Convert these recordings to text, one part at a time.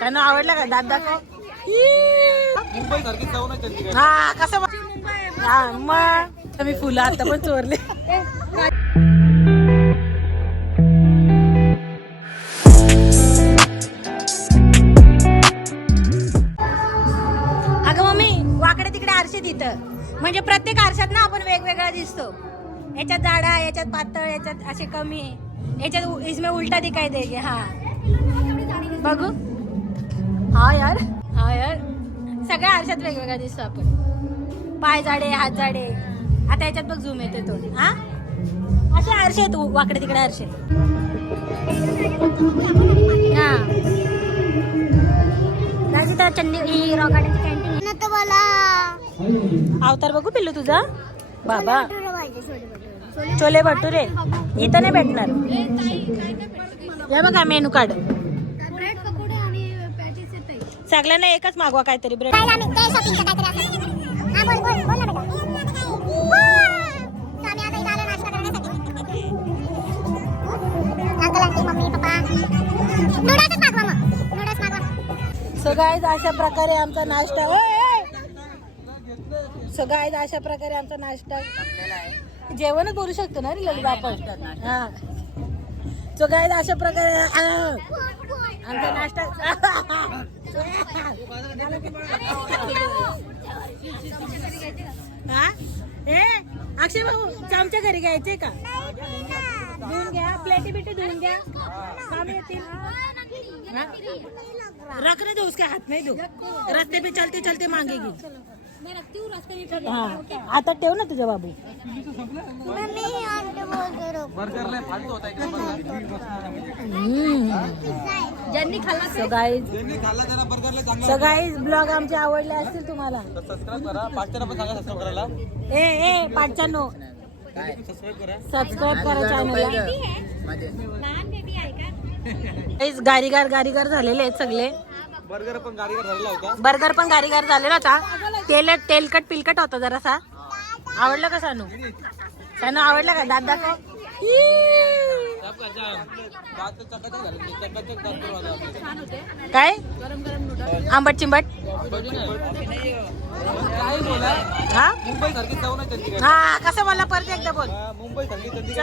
त्यांना आवडला का दादा का मुंबई सारखी जाऊ ना चंदीगड. हा कसं हा मग मी फुलं आता पण चोरले. अगं मम्मी वाकडे तिकडे आरशे तिथं म्हणजे प्रत्येक आरशात ना आपण वेगवेगळा दिसतो. याच्यात जाडा, याच्यात पातळ, याच्यात असे कमी, याच्यात इसमें उलटा दिखाई देगे. हा बघू. हा यार सगळ्या आरशात वेगवेगळा दिसतो आपण. पाय जाडे, हात जाडे. आता याच्यात बघ झूम येते तो. हा असे आरशे आहेत वाकडे तिकडे आरशे. हा चंदी रॉकेटची कॅन्टीन अवतार बघू पिल्लू तुझा. बाबा छोले भटुरे इथं नाही भेटणार. या बघा मेनू कार्ड. सगळ्यांना एकच मागवा काहीतरी ब्रेड. सो गाईज अशा प्रकारे आमचा नाश्ता. सो गाईज अशा प्रकारे आमचा नाश्ता. जेवणच बोलू शकतो ना रे ललित आपण. हा सो गाईज अशा प्रकारे आमचा नाश्ता. हा ए अक्षय भाऊ चमच्या घरी घ्यायचे का? धुवून घ्या. प्लेटी बिटी धुवून घ्या. काम येतील. रख नहीं दो उसके हाथ में दो. रास्ते पे चलते चलते मांगेगी. हाँ आता ठेव ना तुझा बाबू. सो गाईज ब्लॉग आमचे आवडले असतील तुम्हाला. सबस्क्राईब करा. पाचच्या पण सांगा सबस्क्राईब करायला. ए पाचच्यानो सबस्क्राईब करा चॅनलला. गारीगार झालेले आहेत सगळे. बर्गर पण गाडीवर झालेला होता. बर्गर पण गारीगार झालेला होता. तेलकट पिलकट होता जरासा. आवडलं का सानू? सानू आवडला का दादा का काय? आंबट चिंबट. हा मुंबई सारखी जाऊ ना चंदीगड. हा कसं मला परत एकदा बोल. मुंबई सारखी चंदीगड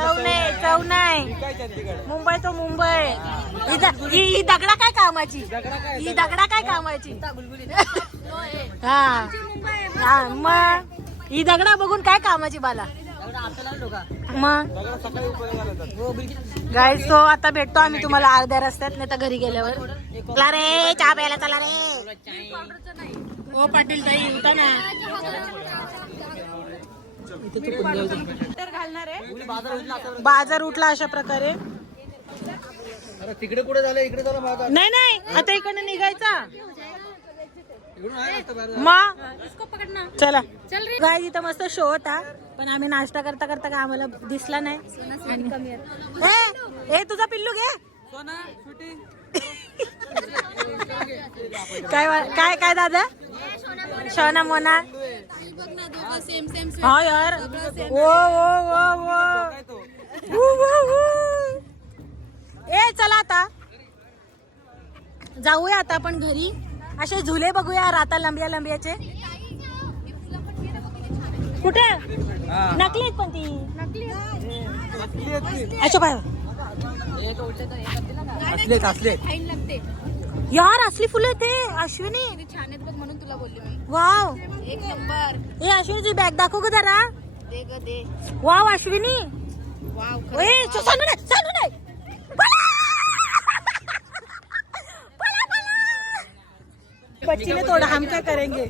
चव नाही. काय चंदीगड. मुंबई तो मुंबई. ही दगडा काय कामाची. ही दगडा काय कामाची. हा मग ही दगडा बघून काय कामाची बाला. मग गाईस तो आता भेटतो आम्ही तुम्हाला अर्ध्या रस्त्यात, नाही तर घरी गेल्यावर. चला रे चहा प्यायला चला रे. ओ पाटील ताई उठा ना. बाजार उठला अशा प्रकारे. तिकडे कुठे झालं इकडे झालं बाजार. नाही आता इकडनं निघायचा मग. चला गाय इथं मस्त शो होता पण आम्ही नाश्ता करता करता का आम्हाला दिसला नाही. ए तुझा पिल्लू घे. काय काय दादा शोना मोना. हा यार ए चला आता जाऊया आता आपण घरी. असे झुले बघूया आता लंबियाचे. कुठे नकली पण ती अच्छा बाय. यार असली फुलं ते अश्विनी छान आहेत बघ म्हणून तुला बोलले मी. वाव एक नंबर. ए अश्विनीची बॅग दाखव ग जरा. दे वाव अश्विनी. वाव ए सानू नाही. बच्ची ने तोड़ा हम क्या करेंगे.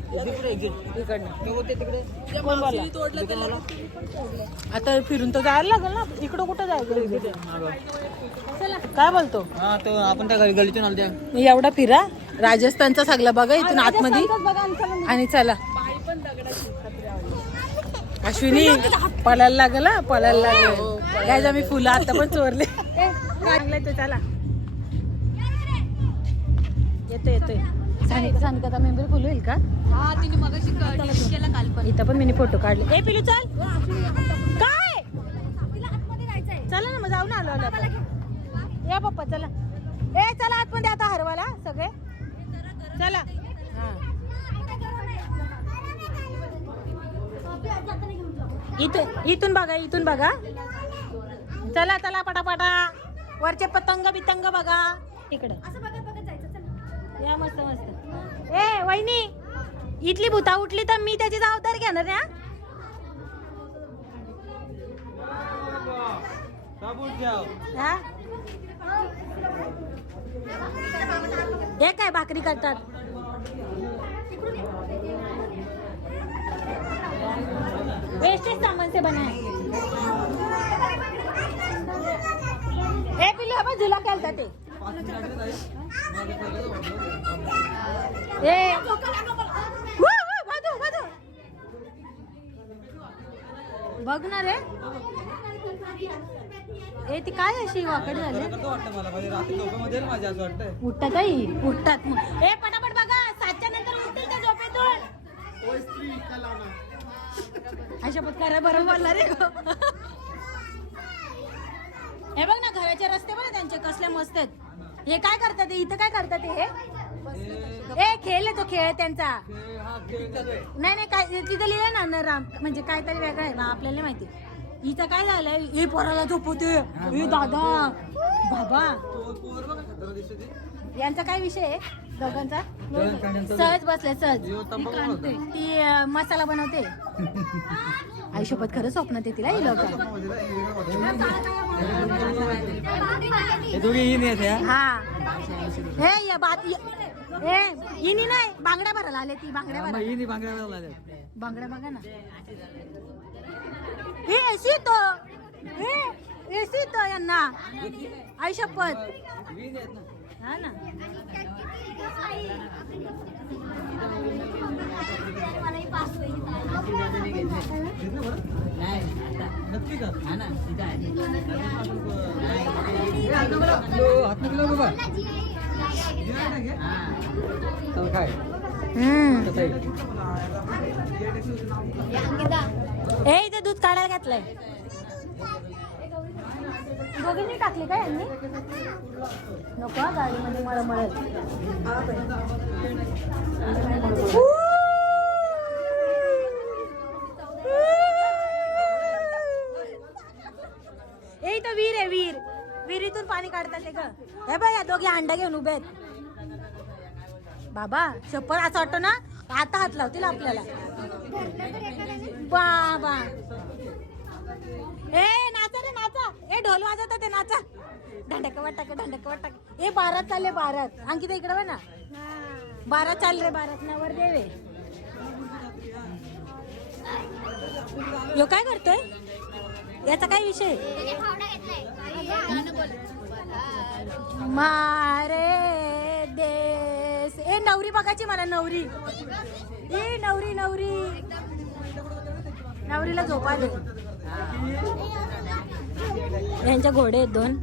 आता फिरून तर जायला लागेल ना. इकडं कुठं जायचं. काय बोलतो. आपण त्या गलीतून आलो. एवढा फिरा राजस्थानचा सगळा बघा इथून आतमध्ये आणि चला. अश्विनी पळायला लागेल. काय आम्ही फुलं आता पण चोरले. चांगलंय तो. चला येतोय. सानिका मेंबर फुल होईल का. हा तिने मगाशी केला काल पण. इथं पण मी फोटो काढले. ए पिलू चल. काय तिला आतमध्ये जायचंय. चला ना मग जाऊन आलो. या पप्पा चला. ए चला आतमध्ये आता हरवाला सगळे. चला हा इथून बघा इथून बघा. चला चला पटापटा. वरचे पतंग बितंग बघा इकडे. असं बघत बघत जायचं. चल या मस्त मस्त. ए वहिनी इथली भूता उठली तर मी त्याची जबाबदारी घेणार ना. हा? हे काय भाकरी करतात. वेस्टेज सामान से बना है. ए पिल्लू आपण झुला खेळतात ते. ए बघ ना रे. ए ती काय अशी वाकड झाली. उठतात आई उठतात. ए पटापट बघा 7च्या नंतर उठतील त्या झोपेतून. अशा पत्करा बरोबर बोलला रे. हे बघ ना घराचे रस्ते बघ त्यांचे कसले मस्त आहेत. हे काय करतात इथं काय करतात हे. ए खेळ आहे तो खेळ त्यांचा. नाही नाही काय तिथं लिहिलं ना राम म्हणजे काहीतरी वेगळं आहे ना आपल्याला माहिती. इथं काय झालंय हे पोराला झोपवते. हे दादा बाबा यांचा काय विषय आहे दोघांचा. सहज बसले सहज. ती मसाला बनवते. आयुष्यपत खरं स्वप्नात येतील ही लोक. हा हे या बात ए इनी नाही बांगड्या भरायला आले. ती बांगड्या भरायला बांगड्या बघा ना. हे एसी तो एसी तो यांना आयुष्यपत. हा ना ए इथे दूध काढायला घातलंय. दोघींनी टाकली का यांनी. नको गाडीमध्ये मळमळत. ए इथं विहीर आहे विहीर. विहिरीतून पाणी काढतात ते ग. हे बघ या दोघे अंडा घेऊन उभे आहेत. बाबा शप्पर असं वाटतं ना आता हात लावतील आपल्याला. बाबा ए नाचा रे नाचा. ए ढोल वाजवतात ते नाचा. ढंडक वाटक. ए बारात चालले बारात. अंकिता इकडे बघ ना. बारात चाल रे बारात नावर देवे. यो काय करतोय याचा काय विषय. मारे देश. ए नवरी बघायची मला नवरी. ए नवरी नवरीला झोप आली. यांच्या घोडे आहेत 2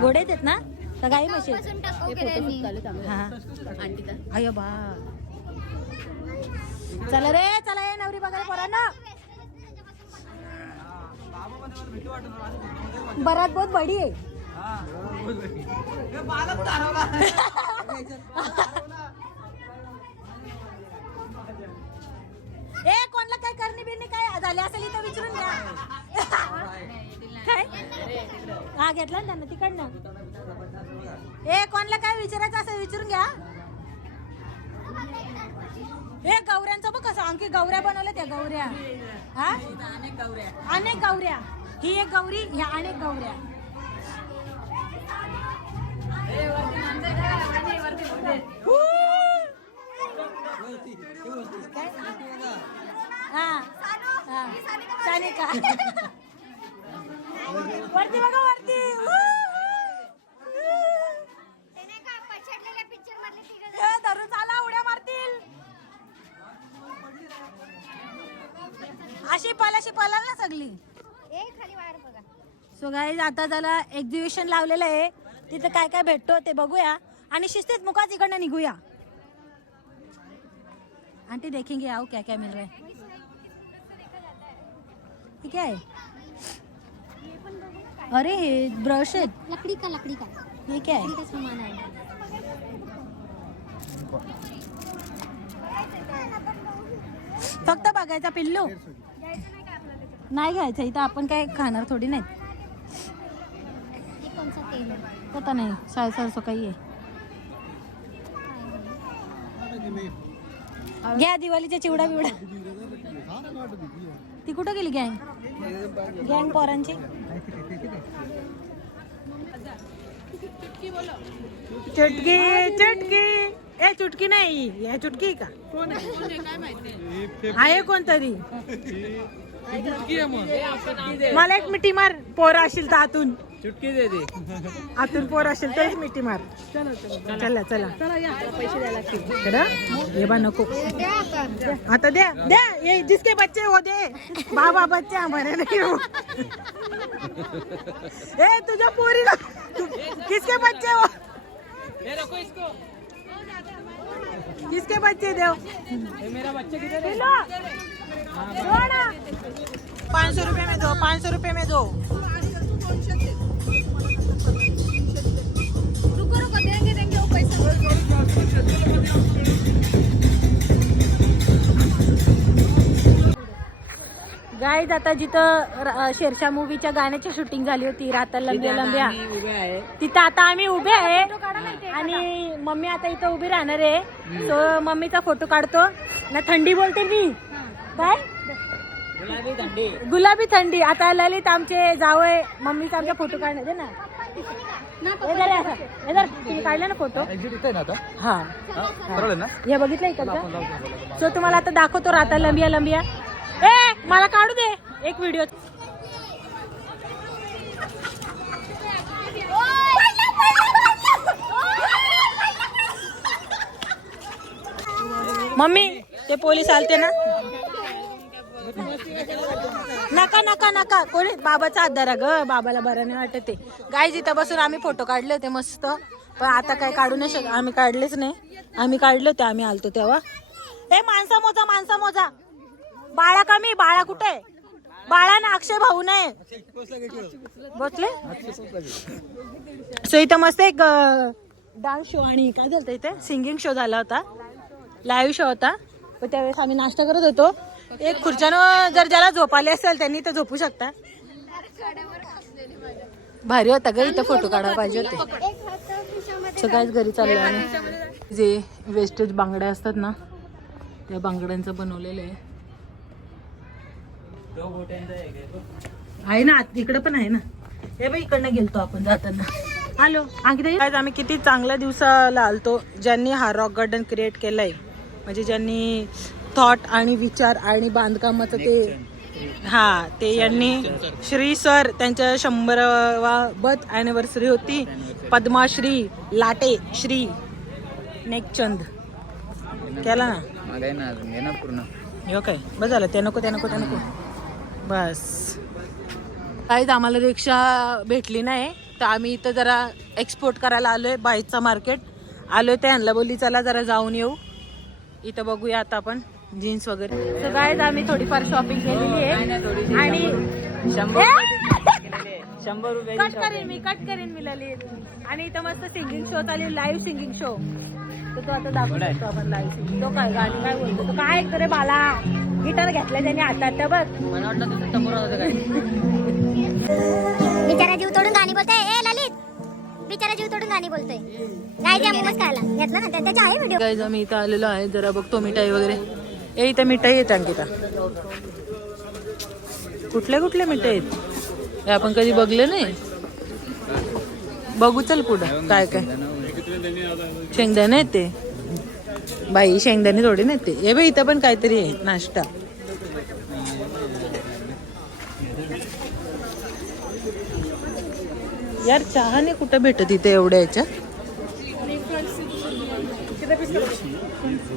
घोडे आहेत ना तर गाई म्हशी. हा अयो बा. चला रे चला ये नवरी बघायला पोरांना. बरात बहुत बडी आहे. ए कोणला काय करणी बिरणी काय झाली असेल इथं विचारून घ्या. काय हा घेतला ना त्यांना तिकडनं. ए कोणला काय विचारायचं असं विचारून घ्या. हे गौऱ्यांचं बघ कसं आणखी गौऱ्या बनवल्या त्या गौऱ्या. हा अनेक गौऱ्या. ही एक गौरी ह्या अनेक गौऱ्या. हा सानिका. वरती बघा वरती. धरून चाला उड्या मारतील. अशी पळाल ना सगळी. सो गाईज आता त्याला एक्झिबिशन लावलेलं आहे. तिथे काय काय भेटतो ते बघूया आणि शिस्तीत मुकाच इकडनं निघूया. आंटी देखेंगे आओ क्या क्या मिल रहा है. ठीक है. अरे हे ब्रश आहेत. लकड़ी का हे काय सामान आहे. बघायचा पिल्लू नाही घ्यायचं इथं आपण काय खाणार थोडी नाही पता नाही 750 काही आहे घ्या दिवाळीच्या चिवडा बिवडा ती कुठं गेली गँग पोरांची चुटकी चुटकी ए चुटकी नाही या चुटकी का आहे कोणतरी मला एक मिठी मार पोर असेल तर आतून चुटकी दे दे आतून पोर असेल तरच मिठी मार चला चला पैसे द्यायला लागतील ये बा नको आता द्या द्या ये जिसके बच्चे हो दे बाबा बच्चे हमारे नहीं हो ए तुझ्या पोरीला किसके बच्चे हो किसके बच्चे दो मेरा बच्चा किधर है 500 रुपए में दो 500 रुपए में दो रुको रुको देंगे वो पैसा गाईज आता जिथं शेरशाह मूवीच्या गाण्याची शूटिंग झाली होती राता लंब्या लंब्या तिथं आता आम्ही उभे आहे आणि मम्मी आता इथं उभी राहणार आहे तो मम्मीचा फोटो काढतो ना थंडी बोलते मी काय गुलाबी थंडी आता ललित आमचे जावय मम्मीचा आमचा फोटो काढणार आहे ना तुम्ही काढला ना फोटो हा हे बघितलं इकडचं सो तुम्हाला आता दाखवतो राता लंबिया लंबिया ए मला काढू दे एक व्हिडिओ मम्मी ते पोलीस आलते ना नका नका नका कोणी बाबाचा हात धरा ग बाबाला बरं नाही वाटत ते गाय जिथं बसून आम्ही फोटो काढले होते मस्त पण आता काय काढू नाही शकत आम्ही काढलेच नाही आम्ही काढले होते आम्ही आलतो तेव्हा ए माणसा मोजा बाळा कमी बाळा कुठे बाळा ना अक्षय भाऊ नाही बसले सो इथं मस्त एक डान्स शो आणि काय झालं इथे सिंगिंग शो झाला होता लाईव्ह शो होता पण त्यावेळेस आम्ही नाश्ता करत होतो एक खुर्च्यानं जर ज्याला झोपाले असेल त्यांनी तर झोपू शकता भारी होता ग इथं फोटो काढायला पाहिजे होते सगळ्याच घरी चाललं आणि जे वेस्टेज बांगड्या असतात ना त्या बांगड्यांचं बनवलेलं आहे आहे ना इकडं पण आहे ना हे बाई इकडनं गेलतो आपण जाताना हॅलो आम्ही किती चांगल्या दिवसाला आलतो ज्यांनी हा रॉक गार्डन क्रिएट केलंय म्हणजे ज्यांनी थॉट आणि विचार आणि बांधकामाचं ते हा ते यांनी श्री सर त्यांच्या 100वा बर्थ ॲनिव्हर्सरी होती पद्माश्री लाटे श्री नेकचंद केला ना पूर्ण हो काय बस झालं त्या नको बस काहीच आम्हाला रिक्षा भेटली नाही तर आम्ही इथं जरा एक्सपोर्ट करायला आलोय बाईचा मार्केट आलोय ते आणलं बोलली चला जरा जाऊन येऊ इथं बघूया आता आपण जीन्स वगैरे तर गाईज आम्ही थोडीफार शॉपिंग केलेली आहे आणि 100 रुपये कट करेन मी ललित आणि इथं मस्त सिंगिंग शो चालू लाईव्ह सिंगिंग शो तर तो आता दाखवू शकतो आपण लाईव्ह सिंगिंग तो काय गाणी काय बोलतो तो काय करे बाला गिटार घेतलाय त्याने हातात बस मला वाटलं तुझं समोर होतं काय बिचारा जीव तोडून गाणी बोलतोय ए ललित बिचारा जीव तोडून गाणी बोलतोय नाही त्या मोमोज खायला घेतला ना त्याच्या आहे व्हिडिओ गाईज आम्ही इथं आलेलो आहे जरा बघतो मिठाई वगैरे ए इथं मिठाई येत अंकिता कुठले मिठाई आहेत हे आपण कधी बघले नाही बघू चल पुढं काय काय शेंगदाणे आहेत ते बाई शेंगदाणे थोडी नाही ते हे बाई इथं पण काहीतरी आहे नाश्ता यार चहा नाही कुठं भेटत इथे एवढ्या याच्या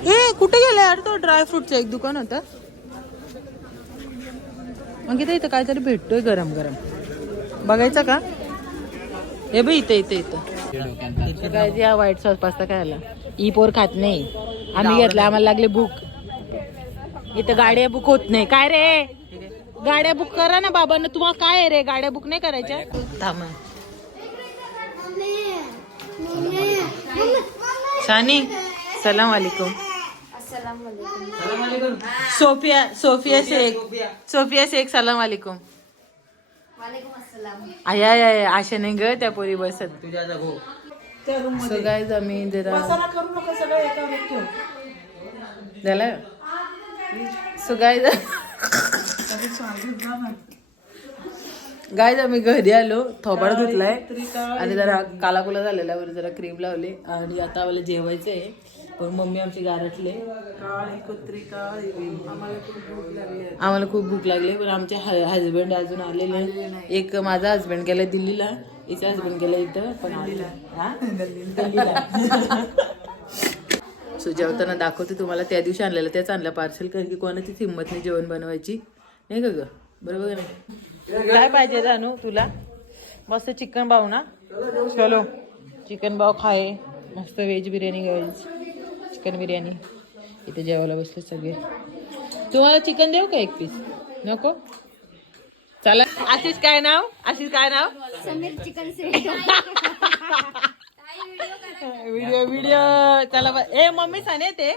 ए कुठे गेला यार तो ड्रायफ्रूटचं एक दुकान होतं मग इथं काहीतरी भेटतोय गरम गरम बघायचं का हे बाई इथं काय या व्हाईट सॉस पास्ता खायला ई पोर खात नाही आम्ही घेतला आम्हाला लागले बुक इथं गाड्या बुक होत नाही काय रे गाड्या बुक करा ना बाबांना तुम्हाला काय रे गाड्या बुक नाही करायच्या थांबा शानी सलाम वालेकुम सोफिया शेख सलाम वालेकुम. आया आशा नाही ग त्या पोरी बसत. सो गाईज आम्ही जरा झालं. सो गाईज आम्ही घरी आलो. थोबाड धुतलाय आणि जरा कालाकुला झालेला वर जरा क्रीम लावली आणि आता आम्हाला जेवायचंय. पण मम्मी आमची गारटले. आम्हाला खूप भूक लागली पण आमचे हजबंड अजून आलेले नाही. एक माझा हजबंड गेला दिल्लीला, हिचा हजबंड गेला इथं पण सो जेवताना दाखवते तुम्हाला. त्या दिवशी आणलेलं त्याच आणलं पार्सल, कारण की कोणाचीच हिंमत नाही जेवण बनवायची नाही का ग, बरोबर नाही. काय पाहिजे जानू तुला? मस्त चिकन बाव ना. चलो चिकन बाव खाये. मस्त veg biryani guys, chicken biryani. इथे जेवायला बसले सगळे. तुम्हाला चिकन देऊ का एक पीस? नको चला. आशिष काय नाव? समीर चिकन व्हिडिओ चला. ए मम्मी साने ते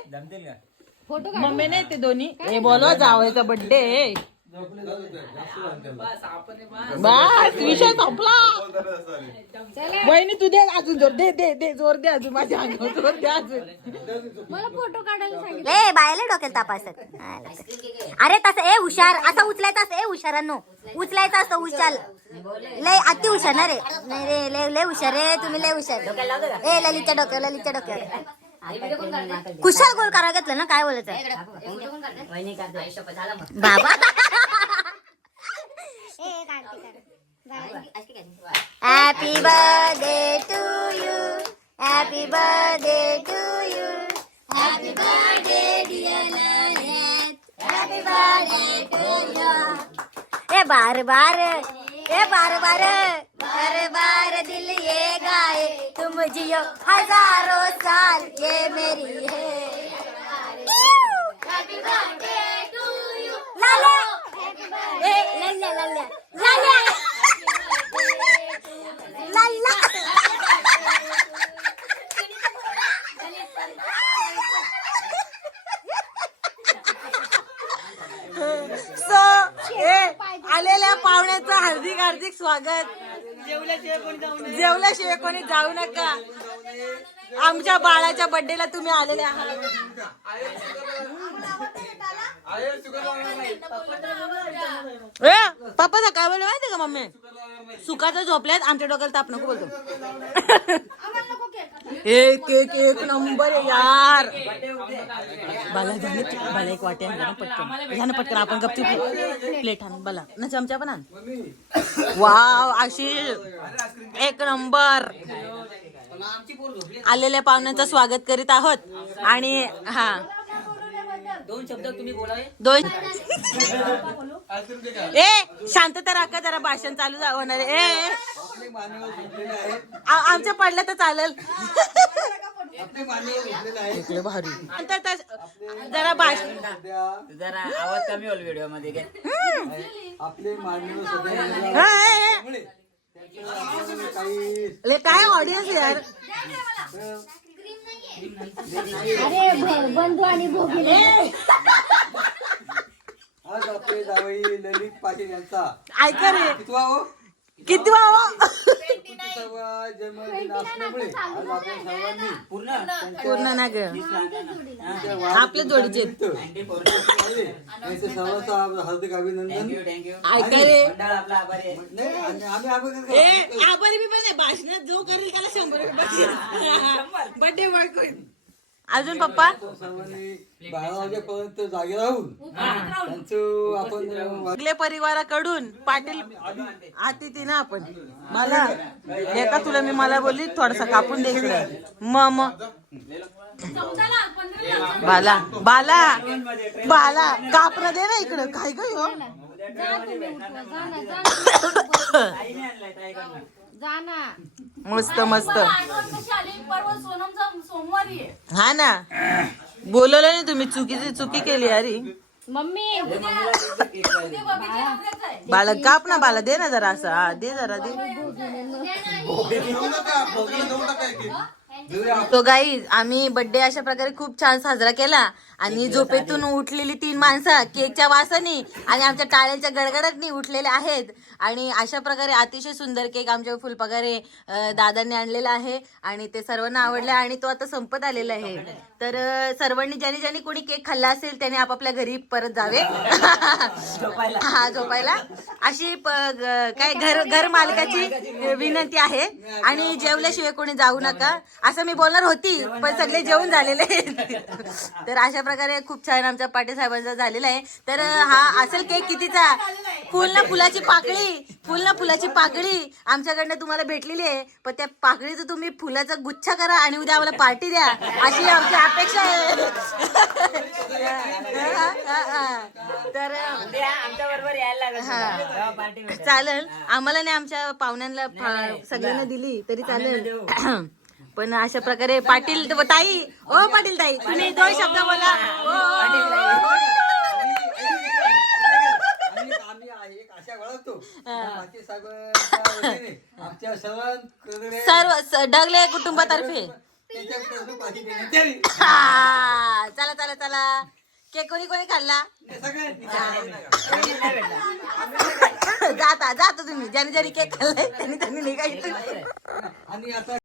मम्मी नाही ते दोन्ही. ए बोलवा जावायचा बर्थडे. बस विषय संपला. वहिनी तू दे अजून जोर. दे जोर दे अजून. माझ्या अंगावर जोर दे अजून. मला फोटो काढायला सांगितलं. ए बायला डोक्याला ताप असतात. अरे तसं ए हुशार असं उचलायचं असतं. ए हुशारांनो उचलायचं असतं. उचल लय अति हुशार ना रे. नाही रे लय हुशार रे तुम्ही. लय हुशार. ए ललितच्या डोक्यावर कुशाल गोल करा घेतलं ना. काय बोलायचं बाबा. Happy birthday to you. Happy birthday to you. Happy birthday dear Lalit. Happy birthday to you. ए बार बार दिल ये गाए तुम जियो हजारों साल ये मेरी है. Happy birthday to you. लाला ए लल्ला लल्ला लाला लल्ला. सो आलेल्या पाहुण्याचं हार्दिक स्वागत. जेवल्याशिवाय कोणी जाऊ नका. आमच्या बाळाच्या बर्थडेला तुम्ही आलेले आहात. पप्पा काय बोलले माहिती का मम्मी? सुखाचं झोपल्यात आमच्या डोक्याला ताप नको बोलतो. एक नंबर यार. बाला एक वाटे पटकन आपण गपची प्लेट आण. बाला ना चमचा पण आण. वाव आशिष एक नंबर. आलेल्या पाहुण्यांचं स्वागत करीत आहोत. आणि हा दोन शब्द तुम्ही बोलावे. ए शांतता राखा जरा. भाषण चालू होणार आहे. आमच्या पडलं तर चालेल. भारी जरा भाषण जरा आवाज कमी होईल व्हिडिओ मध्ये काय. काय ऑडियन्स यार. अरे बंधू आणि भोगीले. आज आपले जावई ललित पाटील यांचा ऐका रे किती जन्मदिन असल्यामुळे आज आपल्या सर्वांनी पूर्ण ना ग आपल्या जोडीचे सर्वांचं हार्दिक अभिनंदन. ऐका रे आम्ही आभारी बी पण भाषणात जो करेल त्याला 100 रुपये बर्थडे. अजून पप्पा सर्वांनी 12 वाजेपर्यंत जागे राहून त्यांचं आपण आपल्या परिवाराकडून पाटील अतिथी ना आपण. मला एका तुला मी मला बोलली थोडासा कापून दे इकडे. मग बाला बाला बाला कापरा दे ना इकडं. काय ग हो मस्त मस्त. हा ना बोलवलं नाही तुम्ही. चुकी केली अरे. मम्मी बाला काप ना. बाला दे ना जरा असं. हा दे जरा दे. तो गाईज आम्ही बर्थडे अशा प्रकारे खूप छान साजरा केला आणि झोपेतून उठलेली 3 माणसं केकच्या वासाने आणि आमच्या टाळ्यांच्या गडगडाटनी उठलेले आहेत आणि अशा प्रकारे अतिशय सुंदर केक आमच्या फुलपगारे दादांनी आणलेला आहे आणि ते सर्वांना आवडलं आणि तो आता संपत आलेला आहे. तर सर्वांनी ज्यांनी ज्यांनी कोणी केक खाल्ला असेल त्याने आपापल्या घरी परत जावे हा झोपायला अशी काय घर मालकाची विनंती आहे आणि जेवल्याशिवाय कोणी जाऊ नका असं मी बोलणार होती पण सगळे जेवून झालेले तर अशा प्रकारे खूप छान आमच्या पाटील साहेबांचा झालेला आहे. तर हा असेल केक कितीचा फुल ना फुलाची पाकळी आमच्याकडनं तुम्हाला भेटलेली आहे पण त्या पाकळीचं तुम्ही फुलाचा गुच्छा करा आणि उद्या आम्हाला पार्टी द्या अशी आमची अपेक्षा आहे. तर आमच्या बरोबर यायला लागत पार्टी चालेल आम्हाला नाही आमच्या पाहुण्यांना सगळ्यांना दिली तरी चालेल पण अशा प्रकारे पाटील ताई तुम्ही 2 शब्द बोला. आम्ही एक आशा बाळगतो पाटील साहेबांच्या आमच्या सर्व डगले कुटुंबातर्फे त्यांच्याकडे पाठी देण्यात यावी. चला केक कोणी खाल्ला जाता तुम्ही ज्याने केक खाल्लाय त्यांनी निघायचं आणि आता